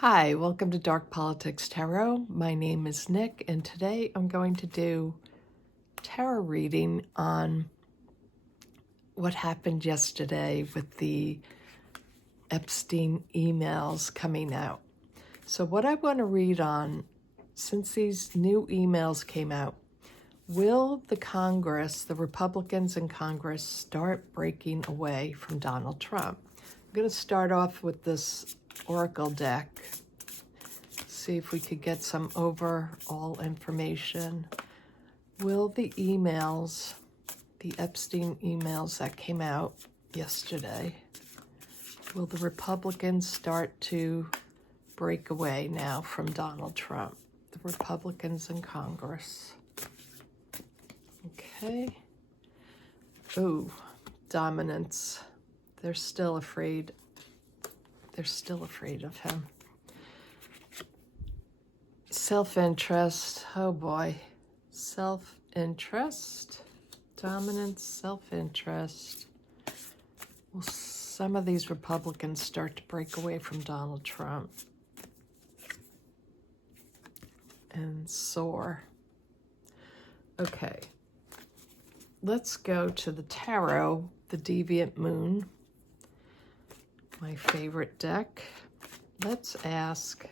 Hi, welcome to Dark Politics Tarot. My name is Nick, and today I'm going to do tarot reading on what happened yesterday with the Epstein emails coming out. So what I want to read on, since these new emails came out, will the Congress, the Republicans in Congress, start breaking away from Donald Trump? I'm going to start off with this Oracle deck. See if we could get some overall information. Will the emails, the Epstein emails that came out yesterday, will the Republicans start to break away now from Donald Trump? The Republicans in Congress. Okay. Oh, dominance. They're still afraid. They're still afraid of him. Self-interest, oh boy. Self-interest, dominance, self-interest. Will some of these Republicans start to break away from Donald Trump? And soar. Okay, let's go to the tarot, the Deviant Moon, my favorite deck. Let's ask,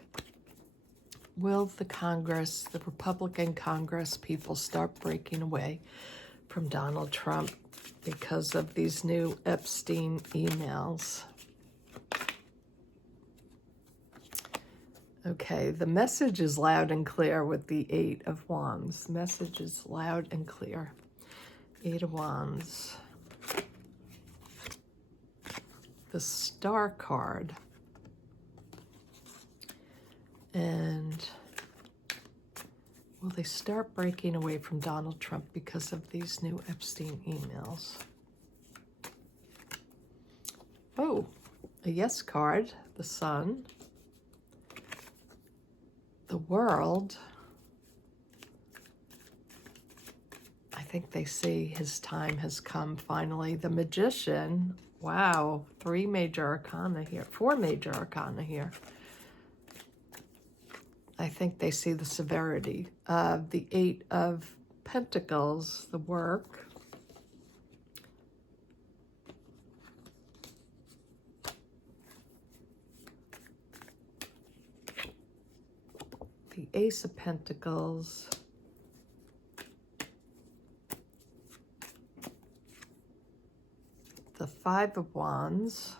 will the Congress, the Republican Congress people start breaking away from Donald Trump because of these new Epstein emails? Okay, the message is loud and clear with the Eight of Wands. Message is loud and clear. Eight of Wands. The Star card. And will they start breaking away from Donald Trump because of these new Epstein emails? Oh, a yes card, the Sun. The World. I think they see his time has come finally. The Magician. Wow, 3 major arcana here. 4 major arcana here. I think they see the severity of the Eight of Pentacles, the work. The Ace of Pentacles. The Five of Wands.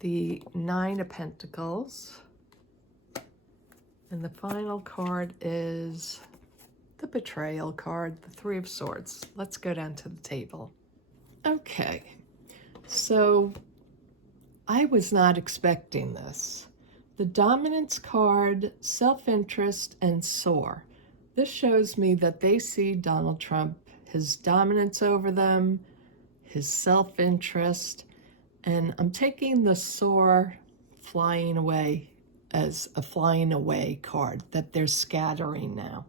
The Nine of Pentacles. And the final card is the Betrayal card, the Three of Swords. Let's go down to the table. Okay, so I was not expecting this. The Dominance card, Self-interest, and Soar. This shows me that they see Donald Trump, his dominance over them, his self-interest, and I'm taking the Soar, flying away, as a flying away card, that they're scattering now.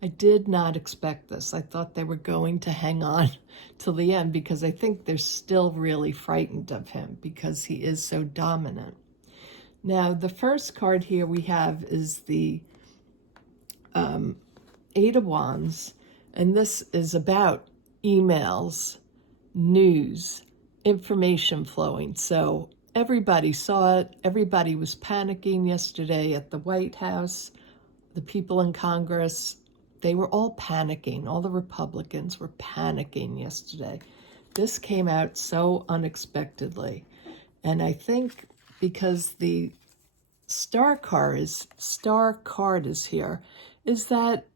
I did not expect this. I thought they were going to hang on till the end because I think they're still really frightened of him because he is so dominant. Now, the first card here we have is the Eight of Wands, and this is about emails, news, information flowing. So everybody saw it. Everybody was panicking yesterday at the White House. The people in Congress, they were all panicking. All the Republicans were panicking yesterday. This came out so unexpectedly. And I think because the star card is here, is that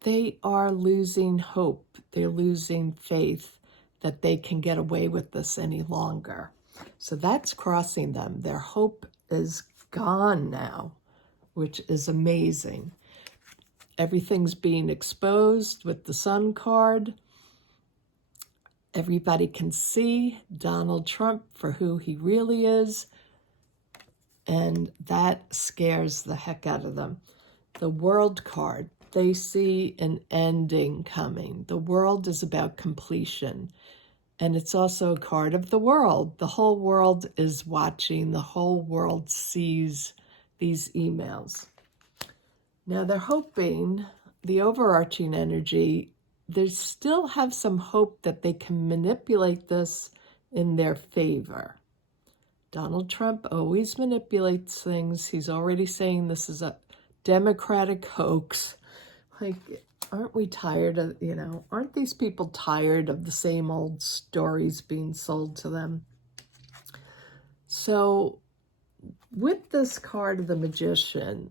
they are losing hope. They're losing faith that they can get away with this any longer. So that's crossing them. Their hope is gone now, which is amazing. Everything's being exposed with the Sun card. Everybody can see Donald Trump for who he really is, and that scares the heck out of them. The World card, they see an ending coming. The World is about completion. And it's also a card of the world. The whole world is watching. The whole world sees these emails. Now they're hoping, the overarching energy, they still have some hope that they can manipulate this in their favor. Donald Trump always manipulates things. He's already saying this is a Democratic hoax. Like, aren't we tired of, aren't these people tired of the same old stories being sold to them? So with this card of the Magician,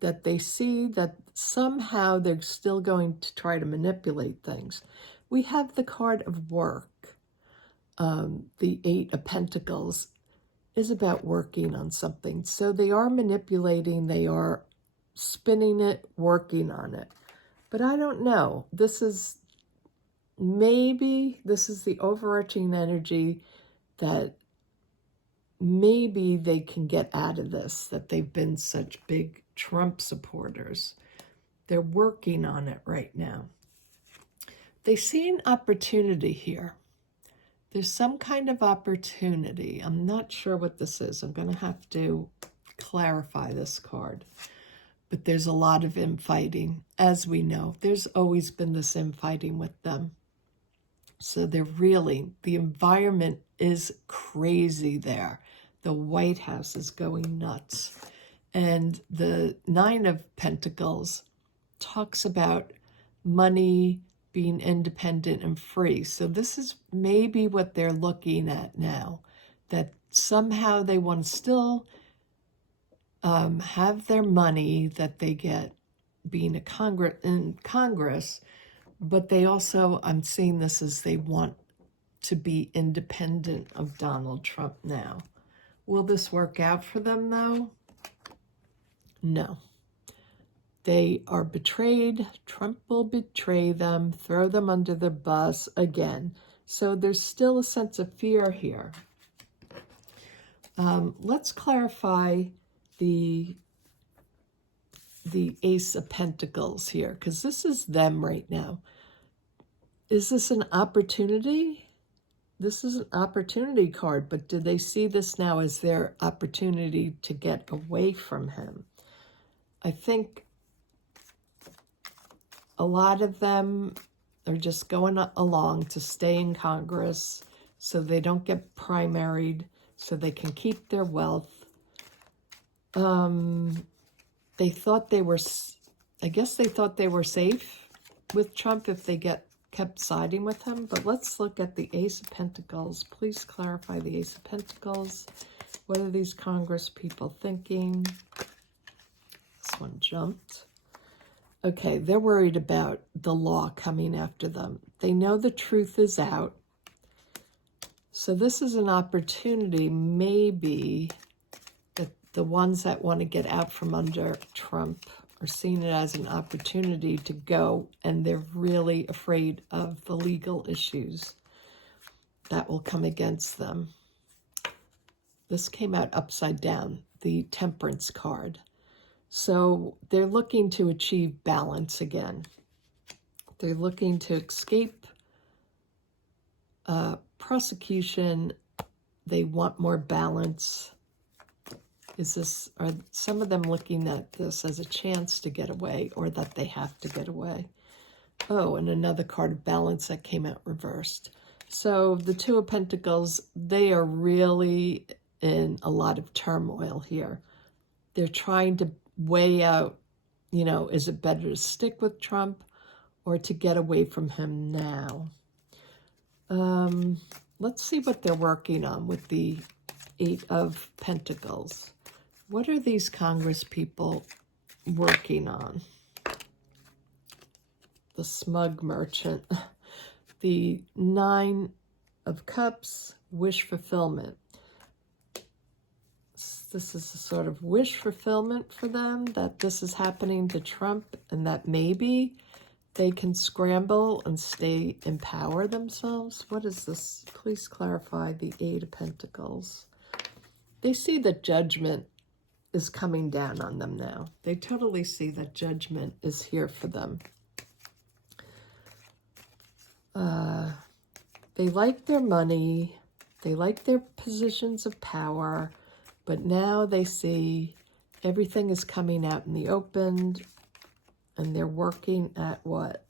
that they see that somehow they're still going to try to manipulate things. We have the card of work. The Eight of Pentacles is about working on something. So they are manipulating, they are spinning it, working on it. But I don't know. This is the overarching energy that maybe they can get out of this, that they've been such big Trump supporters. They're working on it right now. They see an opportunity here. There's some kind of opportunity. I'm not sure what this is. I'm going to have to clarify this card. But there's a lot of infighting, as we know. There's always been this infighting with them. So the environment is crazy there. The White House is going nuts. And the Nine of Pentacles talks about money being independent and free. So this is maybe what they're looking at now, that somehow they want to still have their money that they get being in Congress, but they also, I'm seeing this as they want to be independent of Donald Trump now. Will this work out for them, though? No. They are betrayed. Trump will betray them, throw them under the bus again. So there's still a sense of fear here. Let's clarify the Ace of Pentacles here, because this is them right now. Is this an opportunity? This is an opportunity card, but do they see this now as their opportunity to get away from him? I think a lot of them are just going along to stay in Congress so they don't get primaried, so they can keep their wealth. They thought they were, I guess they thought they were safe with Trump if they kept siding with him. But let's look at the Ace of Pentacles. Please clarify the Ace of Pentacles. What are these Congress people thinking? This one jumped. Okay, they're worried about the law coming after them. They know the truth is out. So this is an opportunity, maybe, that the ones that want to get out from under Trump are seeing it as an opportunity to go, and they're really afraid of the legal issues that will come against them. This came out upside down, the Temperance card. So they're looking to achieve balance again. They're looking to escape prosecution. They want more balance. Are some of them looking at this as a chance to get away, or that they have to get away? Oh, and another card of balance that came out reversed. So the Two of Pentacles, they are really in a lot of turmoil here. They're trying to weigh out, is it better to stick with Trump or to get away from him now? Let's see what they're working on with the Eight of Pentacles. What are these Congress people working on? The Smug Merchant. The Nine of Cups, wish fulfillment. This is a sort of wish fulfillment for them, that this is happening to Trump, and that maybe they can scramble and stay in power themselves. What is this? Please clarify the Eight of Pentacles. They see that judgment is coming down on them now. They totally see that judgment is here for them. They like their money, they like their positions of power, but now they see everything is coming out in the open, and they're working at what?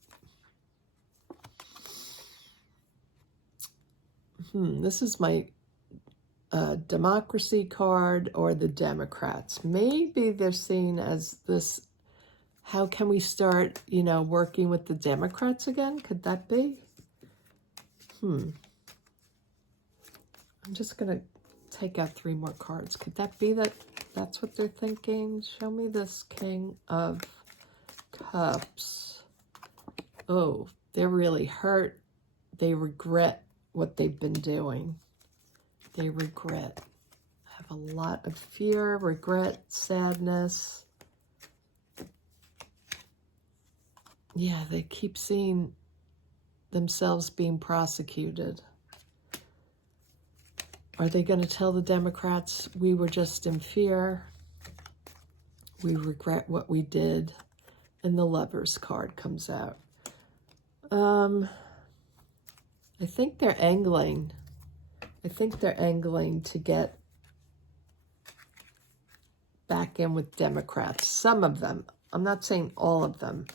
This is my democracy card, or the Democrats. Maybe they're seen as this, how can we start, working with the Democrats again? Could that be? I'm just going to take out 3 more cards. Could that be that's what they're thinking? Show me this King of Cups. Oh, they're really hurt. They regret what they've been doing. They regret. Have a lot of fear, regret, sadness. Yeah, they keep seeing themselves being prosecuted. Are they going to tell the Democrats, we were just in fear, we regret what we did, and the Lovers card comes out? I think they're angling. I think they're angling to get back in with Democrats. Some of them. I'm not saying all of them.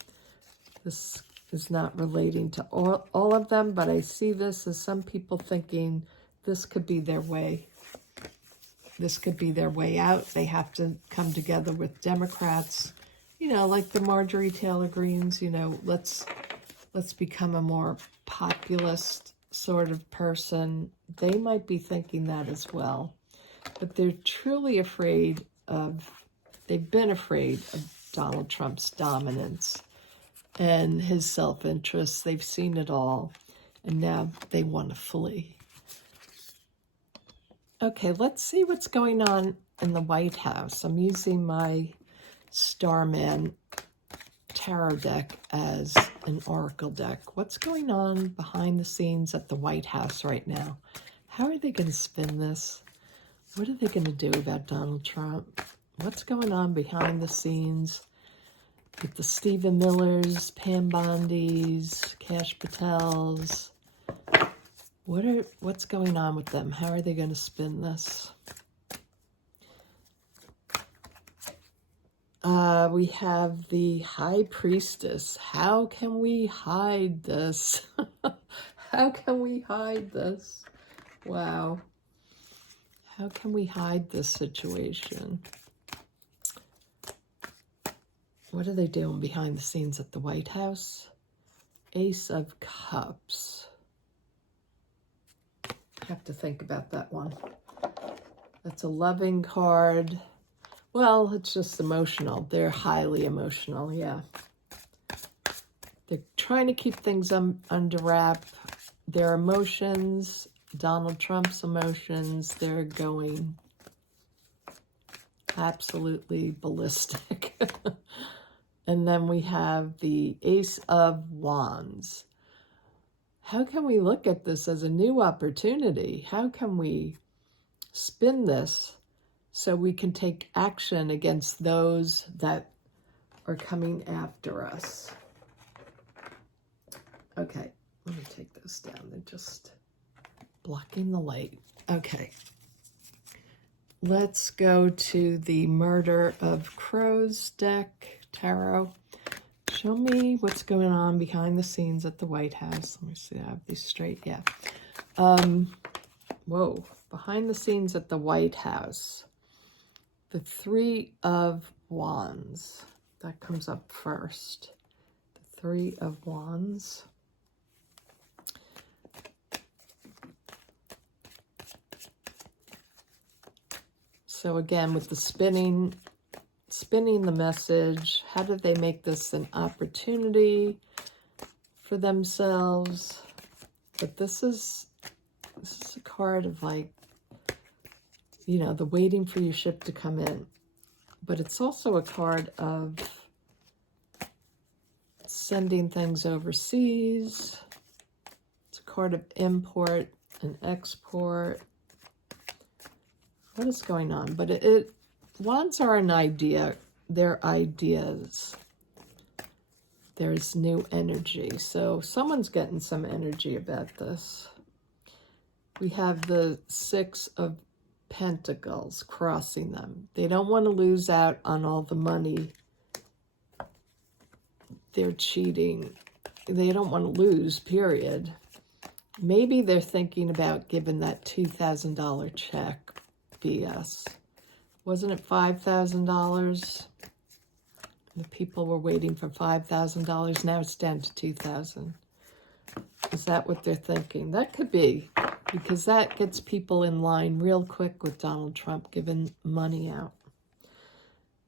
This is not relating to all of them, but I see this as some people thinking this could be their way. This could be their way out. They have to come together with Democrats, like the Marjorie Taylor Greens, let's become a more populist sort of person. They might be thinking that as well. But they're truly afraid they've been afraid of Donald Trump's dominance and his self-interest. They've seen it all, and now they want to flee. Okay, let's see what's going on in the White House. I'm using my Starman tarot deck as an oracle deck. What's going on behind the scenes at the White House right now? How are they going to spin this? What are they going to do about Donald Trump? What's going on behind the scenes with the Stephen Millers, Pam Bondis, Kash Patels? What's going on with them? How are they going to spin this? We have the High Priestess. How can we hide this? How can we hide this? Wow. How can we hide this situation? What are they doing behind the scenes at the White House? Ace of Cups. I have to think about that one. That's a loving card. Well, it's just emotional. They're highly emotional, yeah. They're trying to keep things under wrap. Their emotions, Donald Trump's emotions, they're going absolutely ballistic. And then we have the Ace of Wands. How can we look at this as a new opportunity? How can we spin this so we can take action against those that are coming after us? Okay, let me take those down. They're just blocking the light. Okay. Let's go to the Murder of Crows deck, tarot. Show me what's going on behind the scenes at the White House. Let me see, I have these straight, yeah. Whoa, behind the scenes at the White House. The Three of Wands, that comes up first. The Three of Wands. So again, with the spinning the message, how did they make this an opportunity for themselves? But this is a card of, like, the waiting for your ship to come in. But it's also a card of sending things overseas. It's a card of import and export. What is going on? But wands are an idea. They're ideas. There's new energy. So someone's getting some energy about this. we have the Six of Pentacles crossing them. They don't want to lose out on all the money. They're cheating. They don't want to lose, period. Maybe they're thinking about giving that $2,000 check. BS. Wasn't it $5,000? The people were waiting for $5,000. Now it's down to $2,000. Is that what they're thinking? That could be, because that gets people in line real quick with Donald Trump giving money out.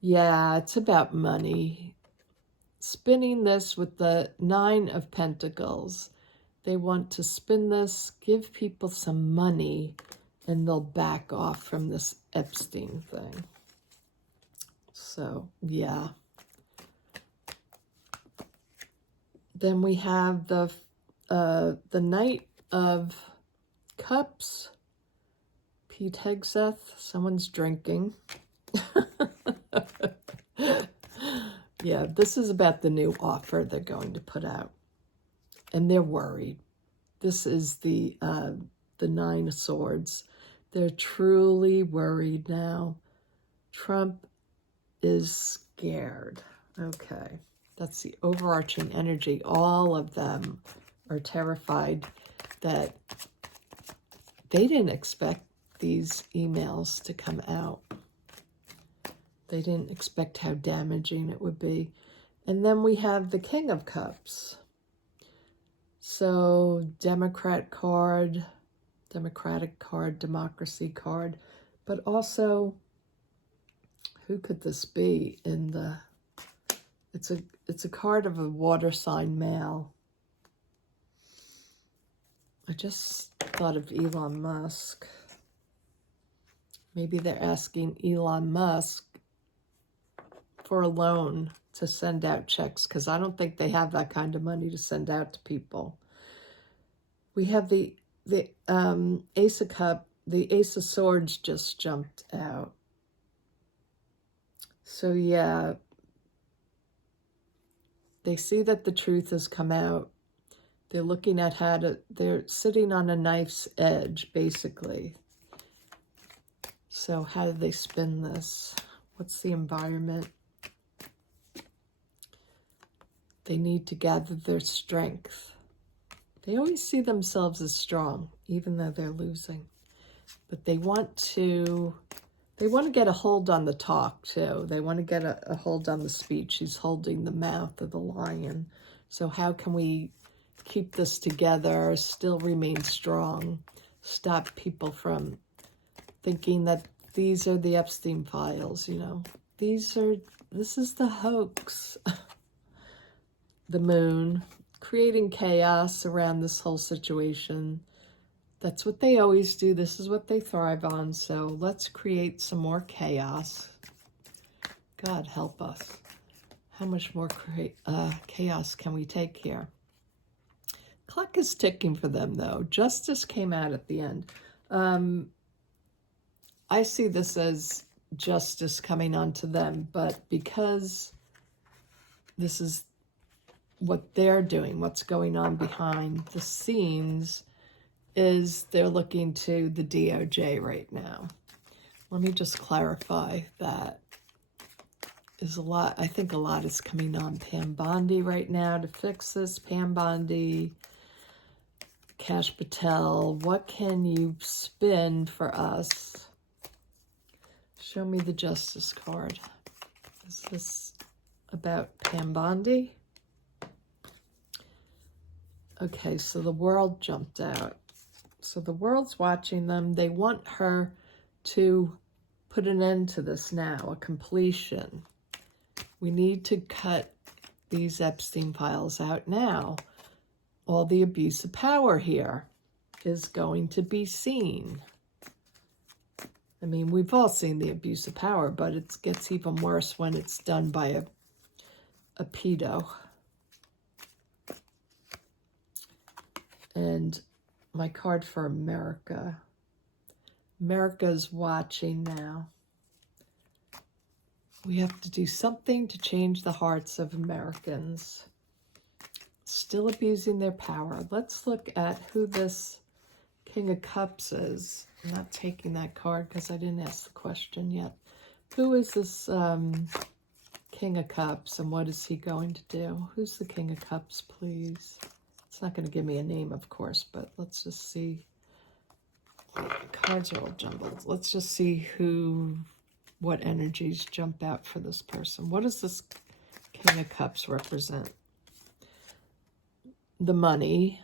Yeah, it's about money. Spinning this with the Nine of Pentacles. They want to spin this, give people some money, and they'll back off from this Epstein thing. So, yeah. Then we have the Knight of Cups. Pete Hegseth. Someone's drinking. Yeah, this is about the new offer they're going to put out. And they're worried. This is the Nine of Swords. They're truly worried now. Trump is scared. Okay. That's the overarching energy. All of them are terrified that they didn't expect these emails to come out. They didn't expect how damaging it would be. And then we have the King of Cups. So, Democratic card, democracy card. But also, who could this be in the... It's a card of a water sign male. I just thought of Elon Musk. Maybe they're asking Elon Musk for a loan to send out checks, because I don't think they have that kind of money to send out to people. We have the Ace of Cups. The Ace of Swords just jumped out. So yeah, they see that the truth has come out. They're looking at how to, they're sitting on a knife's edge, basically. So how do they spin this? What's the environment? They need to gather their strength. They always see themselves as strong, even though they're losing. But they want to get a hold on the talk, too. They want to get a hold on the speech. He's holding the mouth of the lion. So how can we keep this together, still remain strong, stop people from thinking that these are the Epstein files, you know? This is the hoax. The moon, creating chaos around this whole situation. That's what they always do. This is what they thrive on. So let's create some more chaos. God help us. How much more chaos can we take here? Clock is ticking for them, though. Justice came out at the end. I see this as justice coming onto them, but because this is what they're doing, what's going on behind the scenes, is they're looking to the DOJ right now. Let me just clarify that. Is a lot, I think a lot is coming on Pam Bondi right now to fix this. Pam Bondi, Kash Patel, what can you spin for us? Show me the Justice card. Is this about Pam Bondi? Okay, so the world jumped out. So the world's watching them. They want her to put an end to this now, a completion. We need to cut these Epstein files out now. All the abuse of power here is going to be seen. I mean, we've all seen the abuse of power, but it gets even worse when it's done by a pedo. And my card for America. America's watching now. We have to do something to change the hearts of Americans. Still abusing their power. Let's look at who this King of Cups is. I'm not taking that card because I didn't ask the question yet. Who is this King of Cups, and what is he going to do? Who's the King of Cups, please? It's not going to give me a name, of course, but let's just see. The cards are all jumbled. Let's just see what energies jump out for this person. What does this King of Cups represent? The money,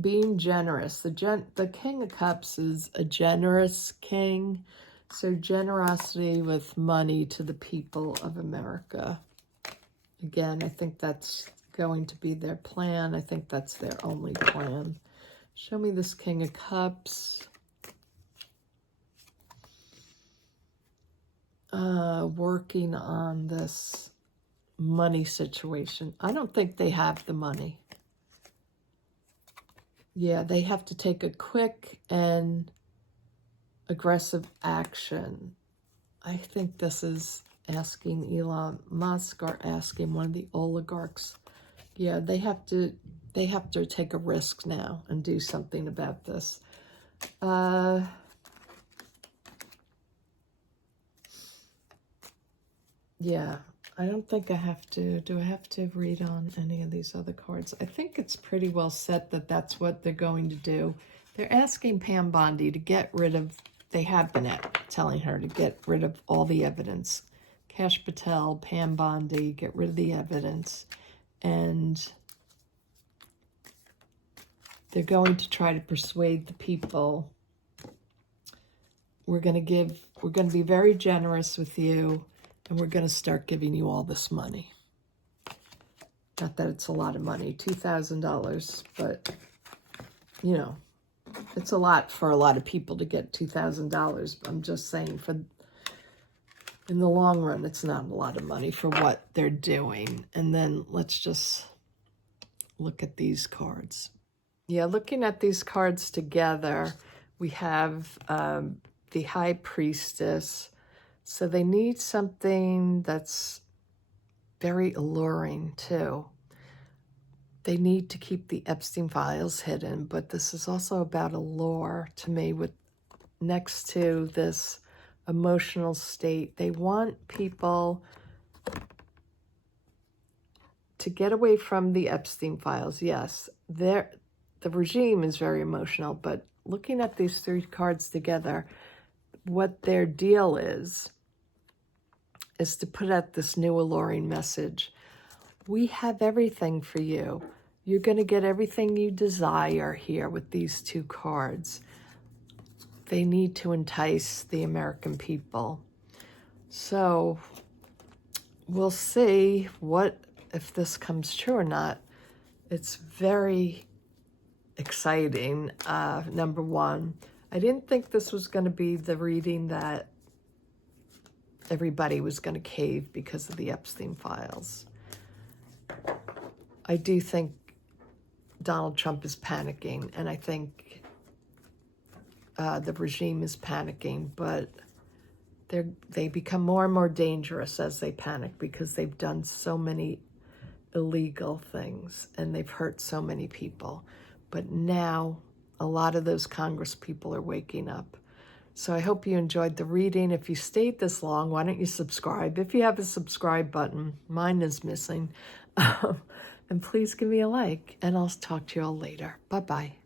being generous. The King of Cups is a generous king. So generosity with money to the people of America. Again, I think that's going to be their plan. I think that's their only plan. Show me this King of Cups. Working on this money situation. I don't think they have the money. Yeah, they have to take a quick and aggressive action. I think this is asking Elon Musk or asking one of the oligarchs. Yeah, they have to take a risk now and do something about this. Yeah, I don't think I have to. Do I have to read on any of these other cards? I think it's pretty well set that that's what they're going to do. They're asking Pam Bondi to get rid of, they have been telling her to get rid of all the evidence. Kash Patel, Pam Bondi, get rid of the evidence. And they're going to try to persuade the people. We're going to be very generous with you. And we're going to start giving you all this money. Not that it's a lot of money, $2,000, but, you know, it's a lot for a lot of people to get $2,000. I'm just saying, in the long run, it's not a lot of money for what they're doing. And then let's just look at these cards. Yeah, looking at these cards together, we have the High Priestess. So they need something that's very alluring, too. They need to keep the Epstein files hidden, but this is also about allure to me, with next to this emotional state. They want people to get away from the Epstein files. Yes, the regime is very emotional, but looking at these three cards together, what their deal is to put out this new alluring message. We have everything for you. You're going to get everything you desire here with these two cards. They need to entice the American people. So we'll see if this comes true or not. It's very exciting. Number one, I didn't think this was going to be the reading that everybody was going to cave because of the Epstein files. I do think Donald Trump is panicking, and I think the regime is panicking, but they become more and more dangerous as they panic because they've done so many illegal things and they've hurt so many people. But now a lot of those Congress people are waking up. So I hope you enjoyed the reading. If you stayed this long, why don't you subscribe? If you have a subscribe button, mine is missing. And please give me a like, and I'll talk to you all later. Bye-bye.